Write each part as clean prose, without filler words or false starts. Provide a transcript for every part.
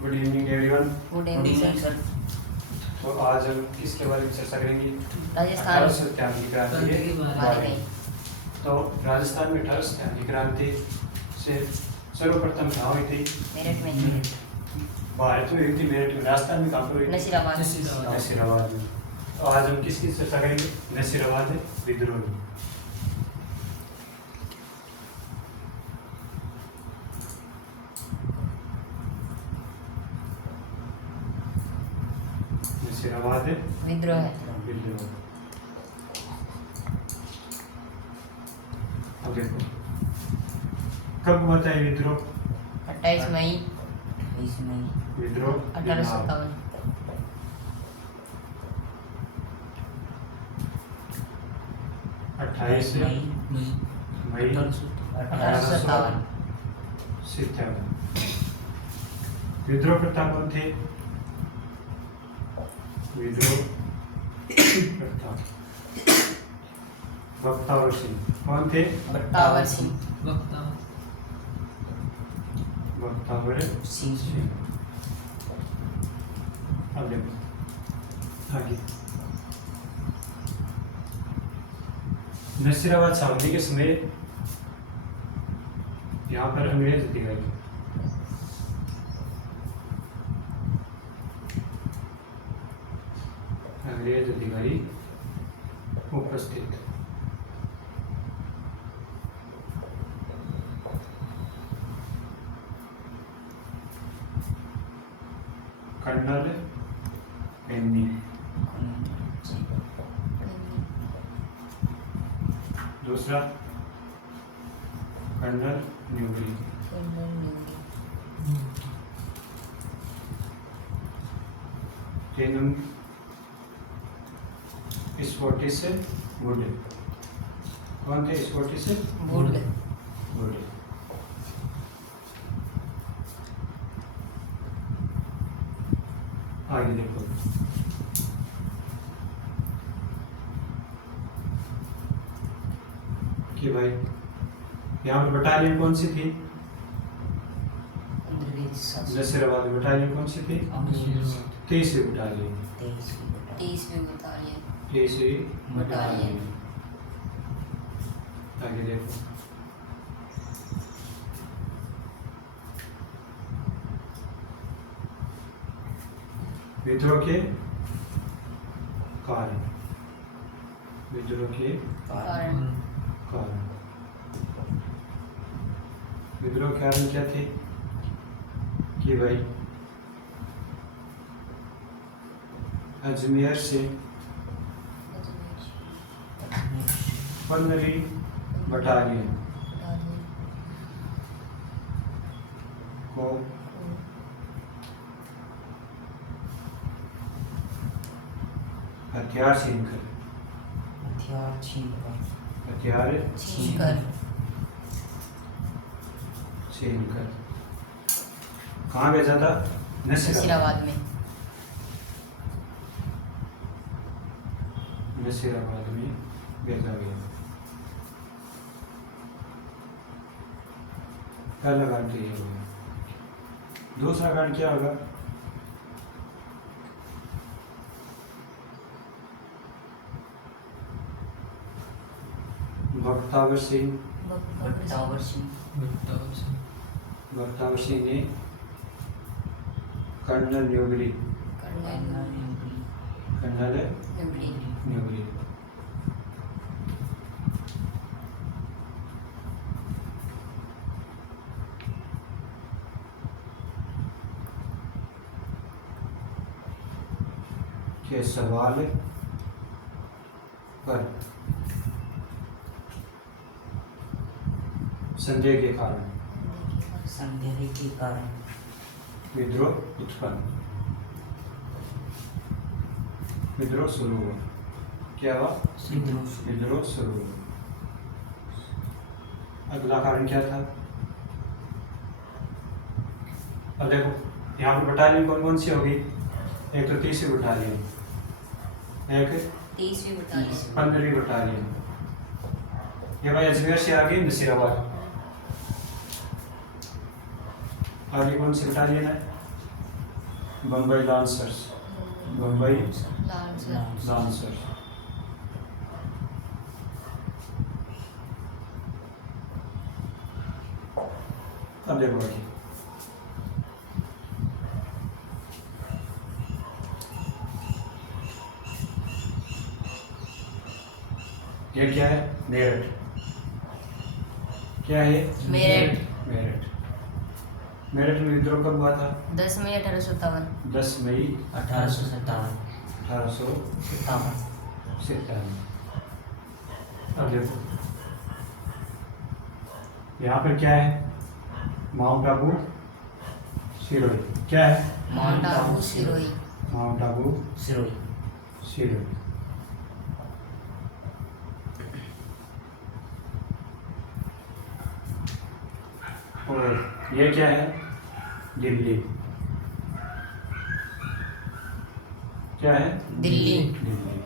Good evening everyone. Good evening sir. तो आज हम किसके बारे में चर्चा करेंगे? राजस्थान 1897 की क्रांति के बारे में। तो राजस्थान में 1897 की क्रांति से सर्वप्रथम कहाँ हुई थी? मेरठ में। भारत में हुई थी, मेरठ में। राजस्थान में कहाँ पर हुई थी? नसीराबाद। नसीराबाद में। तो आज हम किसकी चर्चा करेंगे? नसीराबाद विद्रोह। नसीराबाद विद्रोह है। विद्रोह। अब देखो कब हुआ था ये विद्रोह? 28 मई विद्रोह 1857। 28 मई 1857। विद्रोह करता कौन थे? विद्रोह करता बख्तावर सिंह। कौन थे? बख्तावर सिंह। बख्तावर सिंह। अब देखो आगे। नसीराबाद छावनी के समय यहाँ पर अंग्रेज अधिकारी उपस्थित। कर्नल पेन्नी, दूसरा कर्नल न्यूबरी। तीन स्कॉटिश वुड। कौन थे स्कॉटिश वुड? वुड। आगे देखो कि भाई यहाँ पर बटालियन कौन सी थी? नसीराबाद में बटालियन कौन सी थी? 23वीं बटालियन। 23वीं बटालियन। आगे देखो विद्रोह के कारण। विद्रोह के कारण। विद्रोह के कारण क्या थे कि भाई अजमेर से 15वीं बटालियन को हथियार छीनकर कहाँ भेजा था? नसीराबाद में। नसीराबाद में भेजा गया। पहला कारण तो ये हो गया। दूसरा कारण क्या होगा? बख्तावर सिंह ने कर्नल न्यूबरी के सवाल पर संदेह के कारण विद्रोह उत्पन्न। विद्रोह शुरू हुआ। क्या हुआ? विद्रोह शुरू हुआ। अगला कारण क्या था? अब देखो यहाँ पर बटालियन कौन कौन सी होगी? एक तो 30वीं बटालियन, एक 15वीं बटालियन। ये भाई अजमेर से आ गई नसीराबाद। आगे कौन सी बटालियन है? Bombay lancers, Bombay lancer, lancers. अब देखो आगे, ये क्या है? मेरठ। क्या है? मेरठ। मेरठ। मेरठ में विद्रोह कब हुआ था? 10 मई 1857। 10 मई 1857। 1857। अब देखो यहाँ पर क्या है? माउंट आबू सिरोही। क्या है? माउंट आबू सिरोही। माउंट आबू सिरोही। सिरोही। और ये क्या है? दिल्ली। क्या है? दिल्ली। दिल्ली।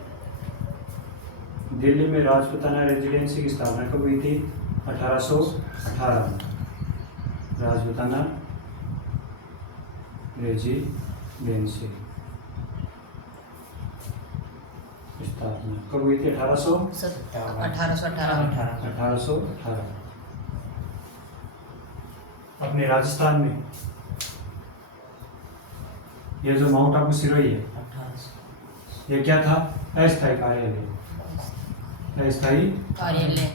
दिल्ली में राजपूताना रेजिडेंसी की स्थापना कब हुई थी? 1818 में। राजपूताना रेजिडेंसी स्थापना कब हुई थी? 1818। 1818। अपने राजस्थान में ये जो माउंट आबू सिरोही है, 1800। ये क्या था? अस्थायी कार्यालय। अस्थायी कार्यालय।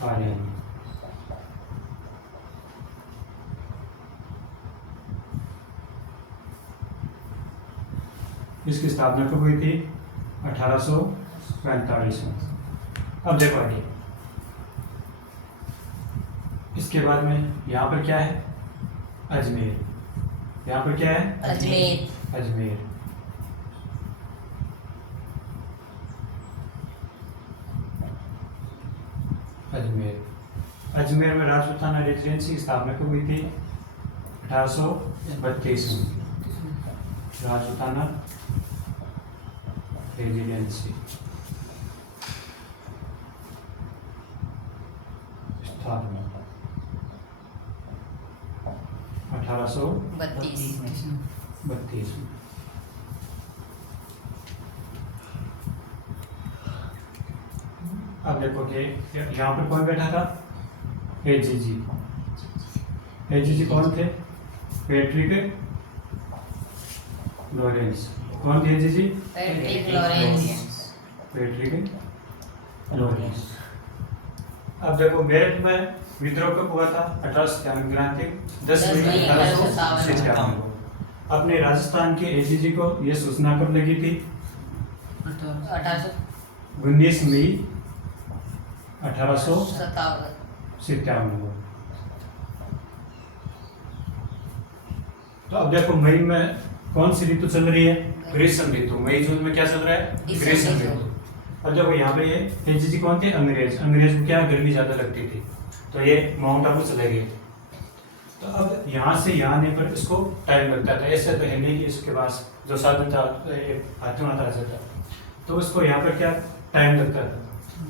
कार्यालय। इसकी स्थापना कब हुई थी? 1845 में। अब देखो आगे, इसके बाद में यहाँ पर क्या है? अजमेर। यहाँ पर क्या है? अजमेर। अजमेर। अजमेर। अजमेर में राजपूताना रेजिडेंसी की स्थापना कब हुई थी? 1832 में। राजपूताना रेजिडेंसी स्थापना 1832 में। अब देखो कि यहाँ पर कौन बैठा था? एजीजी। एजीजी कौन थे? Patrick Lawrence. कौन थे AGG? Patrick Lawrence. Patrick Lawrence. अब देखो मेरठ में विद्रोह कब हुआ था? 1893 10 मई 1857 को। अपने राजस्थान के एजीजी को यह सूचना कब लगी थी? 19 मई 1857 को। तो अब देखो मई में कौन सी ऋतु चल रही है? ग्रीष्म ऋतु। मई जून में क्या चल रहा है? ग्रीष्म ऋतु। अब देखो यहाँ पे ये एजीजी कौन थे? अंग्रेज। अंग्रेज को क्या गर्मी ज्यादा लगती थी, तो ये माउंट आबू चले गए। तो अब यहाँ से यहाँ आने पर इसको टाइम लगता था। ऐसे तो है नहीं कि इसके पास जो साधन था हाथों हाथ आ जाता, तो इसको यहाँ पर क्या टाइम लगता था।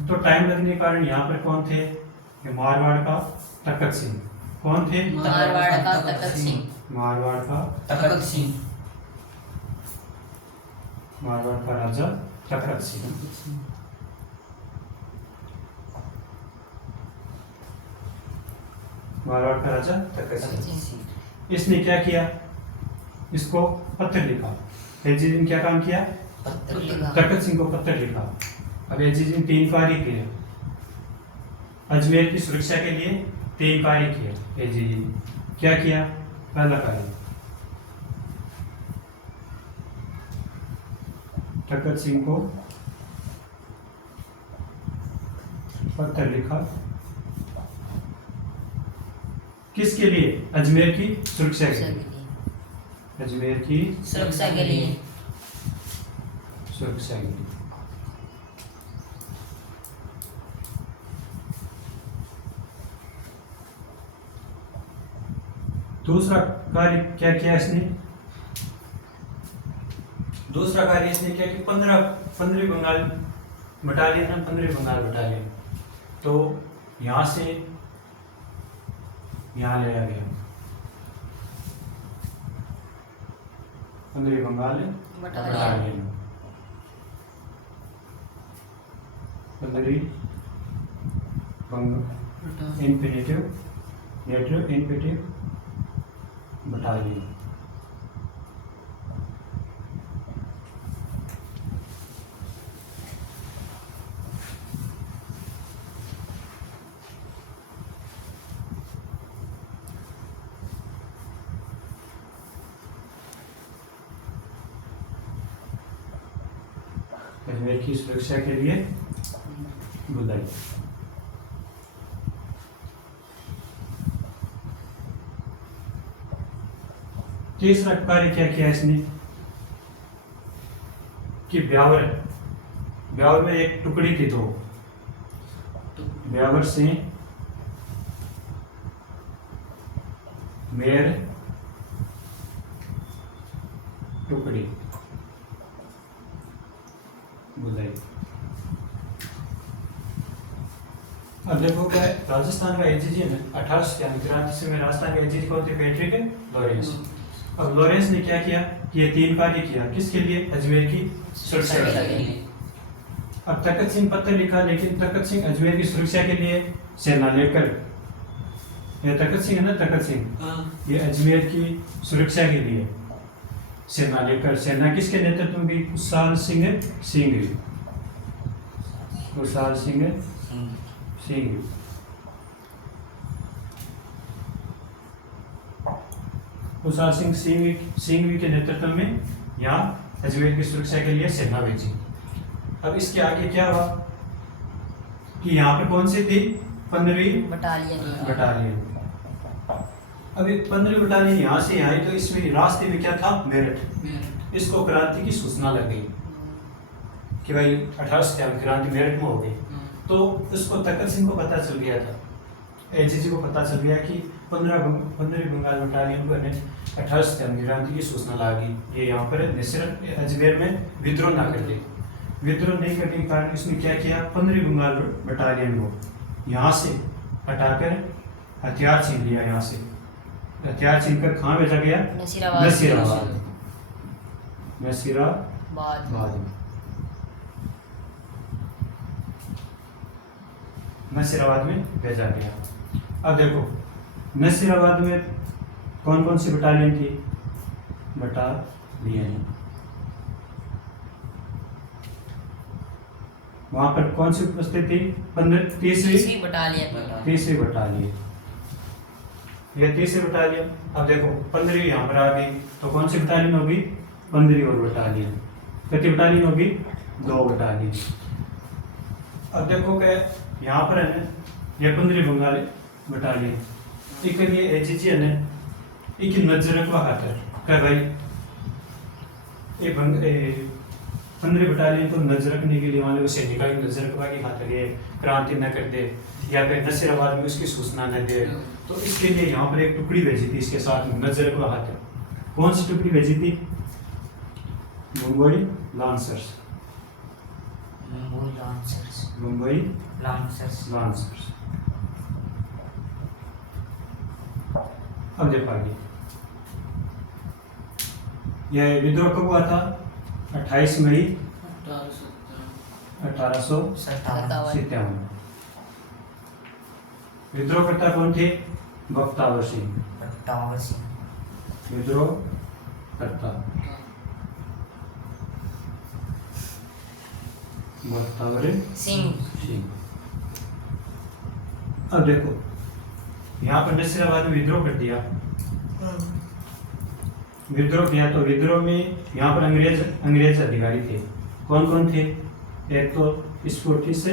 तो टाइम लगने के कारण यहाँ पर कौन थे? मारवाड़ का तखत सिंह। कौन थे? मारवाड़ का तखत सिंह। मारवाड़ का तखत सिंह। मारवाड़ का राजा तखत सिंह। मारवाड़ का राजा तखत सिंह। इसने क्या किया? इसको पत्र लिखा। एजीजी ने क्या काम किया? तखत सिंह को पत्र लिखा। अब एजीजी ने 3 कार्य किए। अजमेर की सुरक्षा के लिए 3 कार्य किए एजीजी ने। क्या किया? पहला कार्य, तखत सिंह को पत्र लिखा। किसके लिए? अजमेर की सुरक्षा के लिए। अजमेर की सुरक्षा के लिए। सुरक्षा के लिए। दूसरा कार्य क्या किया इसने? दूसरा कार्य इसने क्या कि 15 बंगाल बटालियन है, 15 बंगाल बटालियन, तो यहां से यहां ले आ गया। 15वीं बंगाल बटालियन। 15वीं इन्फिनिटिव बटालियन। अजमेर की सुरक्षा के लिए बुलाई। तीसरा कार्य क्या किया इसने कि ब्यावर में एक टुकड़ी थी, तो ब्यावर से मेर टुकड़ी बुलाई। अब देखो क्या राजस्थान का एजीजी है ना 1893 में राजस्थान का एजीजी कौन थे? Patrick Lawrence. अब लॉरेंस ने क्या किया कि ये 3 कार्य किया किसके लिए? अजमेर की सुरक्षा के लिए। अब तखत सिंह पत्र लिखा, लेकिन तखत सिंह अजमेर की सुरक्षा के लिए सेना लेकर, ये तखत सिंह है ना, तखत सिंह ये अजमेर की सुरक्षा के लिए सेना लेकर, सेना किसके नेतृत्व में? कुशाल सिंह सिंघवी के नेतृत्व में यहाँ अजमेर की सुरक्षा के लिए सेना भेजी। अब इसके आगे क्या हुआ कि यहाँ पे कौन सी थी? 15वीं बटालियन। अब 15वीं बटालियन यहाँ से आई, तो इसमें रास्ते में क्या था? मेरठ। इसको क्रांति की सूचना लग गई कि भाई 18 क्रांति मेरठ में हो गई। तो उसको तखत सिंह को पता चल गया था, एजीजी को पता चल गया कि 15वीं बंगाल बटालियन को 18 क्रांति की सूचना लगी, ये यहाँ पर सिर्फ अजमेर में विद्रोह ना कर दे। विद्रोह नहीं करने के कारण इसने क्या किया? 15वीं बंगाल बटालियन को यहाँ से हटाकर हथियार छीन लिया। यहाँ से हथियार छीन कर कहाँ भेजा गया? नसीराबाद में भेजा गया। अब देखो नसीराबाद में कौन कौन सी बटालियन थी? वहां पर कौन सी उपस्थित थी? 30वीं बटालियन। यह 30वीं बटालियन। अब देखो 15वीं यहाँ पर आ गई, तो कौन सी बटालियन होगी? 15वीं और बटालियन। कितनी बटालियन होगी? 2 बटालियन। अब देखो क्या यहाँ पर है ना, यह 15वीं बंगाल बटालियन, एक ये एजीजी है ना, एक नजर रखवा खातर क्या भाई ये 15वीं बटालियन को नजर रखने के लिए वहां लोग सैनिकों की नजर रखवा की खातर ये क्रांति न कर दे या फिर नसीराबाद में उसकी सूचना न दे, तो इसके लिए यहाँ पर एक टुकड़ी भेजी थी इसके साथ नजर रखवा खातर। कौन सी टुकड़ी भेजी थी? मुंबई लांसर्स। अब देखो आगे, यह विद्रोह कब हुआ था? 28 मई 1857। विद्रोह करता कौन थे? बख्तावर सिंह। विद्रोह करता बख्तावर सिंह। अब देखो यहाँ पर नसीराबाद में विद्रोह कर दिया। विद्रोह किया तो विद्रोह में यहाँ पर अंग्रेज अधिकारी थे। कौन कौन थे? एक तो स्फूर्ति से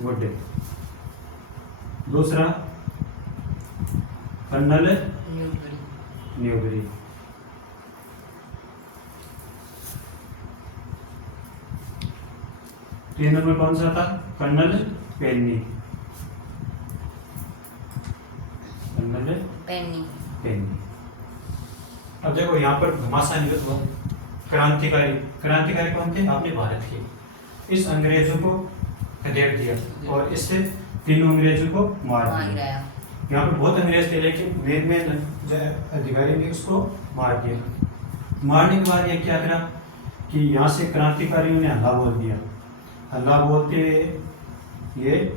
वुड, दूसरा कर्नल न्यूबरी, तीन नंबर कौन सा था? Colonel Penny. अब देखो यहाँ पर घमासान युद्ध हुआ। क्रांतिकारी कौन थे? आपने भारत के। इस अंग्रेजों को खदेड़ दिया और इससे तीनों अंग्रेजों को मार दिया। यहाँ पर बहुत अंग्रेज थे, लेकिन मेन जो अधिकारी ने उसको मार दिया। मारने के बाद ये क्या करा कि यहाँ से क्रांतिकारियों ने हल्ला बोल दिया। हल्ला बोलते ये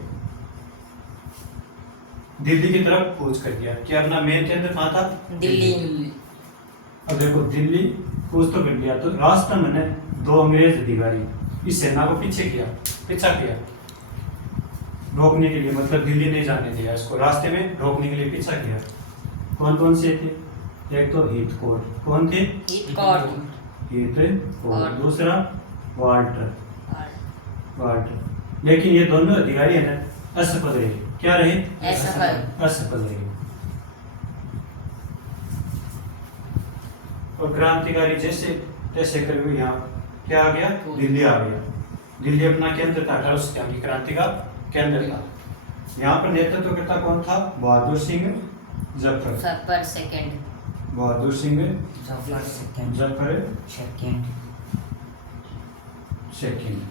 दिल्ली की तरफ कूच कर दिया कि अपना मेन केंद्र कहाँ था? दिल्ली। अब देखो दिल्ली कूच तो कर दिया, तो रास्ते में दो अंग्रेज अधिकारी इस सेना को पीछा किया रोकने के लिए, मतलब दिल्ली नहीं जाने दिया इसको, रास्ते में रोकने के लिए पीछा किया। कौन कौन से थे? एक तो हीथकोट, कौन थे? हीथकोट, दूसरा वाल्टर। लेकिन ये दोनों अधिकारी है ना असफल रहे। क्या रहे? असफल रहे। और क्रांतिकारी जैसे तैसे करके यहाँ क्या आ गया? दिल्ली आ गया। दिल्ली अपना केंद्र था, 1857 की क्रांति का केंद्र था। यहाँ पर नेतृत्व करता कौन था? Bahadur Singh Zafar second. Bahadur Singh Zafar second. Zafar second. Second.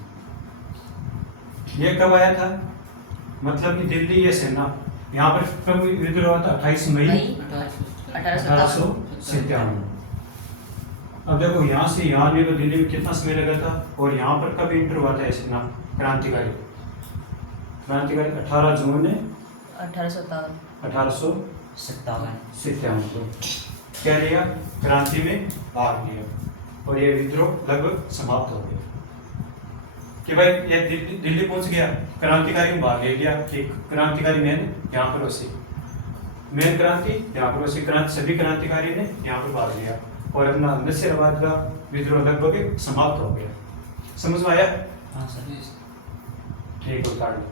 ये कब आया था? मतलब कि दिल्ली ये सेना यहाँ पर कब विद्रोह हुआ था? 28 मई 1857। अब देखो यहाँ से यहाँ भी तो दिल्ली में कितना समय लगा था, और यहाँ पर कब इंटर हुआ था ये सेना? क्रांतिकारी 18 जून 1857 को क्या लिया? क्रांति में भाग लिया, और ये विद्रोह लगभग समाप्त हो गया। कि भाई ये दिल्ली पहुंच गया, क्रांतिकारी में भाग ले लिया कि क्रांतिकारी मेन यहाँ पर वैसे मेन क्रांति यहाँ पर वैसे क्रांति सभी क्रांतिकारी ने यहाँ पर भाग लिया, और अपना नस्लवाद का विद्रोह लगभग समाप्त हो गया। समझ में आया? हाँ सर। ठीक है, उतार लो।